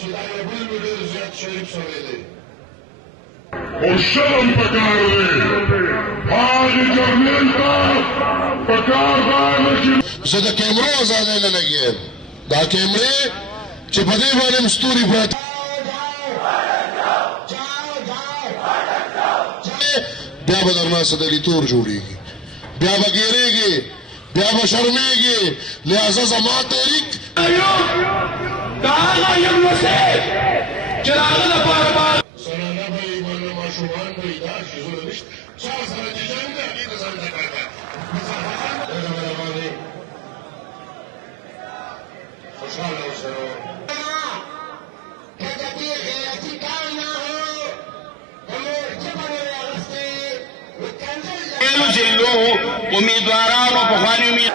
چې دا یو بل مې ډېر زیات شریف سړی دی او شرم پکار دی هغې جرنیل ته پکار دا نه چې زه د کیمرو ازادۍ نه لګېږم دا کیمرې چې په دې باندې م ستوري پراته بیا به درنه څه دلیتور جوړېږي بیا به ګیرېږي بیا به شرمېږي لہذا زما تحریک د هغه یم نصیب چې د هغه لپاره سنانه به یې باندې ماشومان به یې دا چیزونه نشته چا سره چې جنګ دی هغې ته ځان ته کړه دغه به راباندې خوشحاله اوسئ امیدوارانو پخواني امید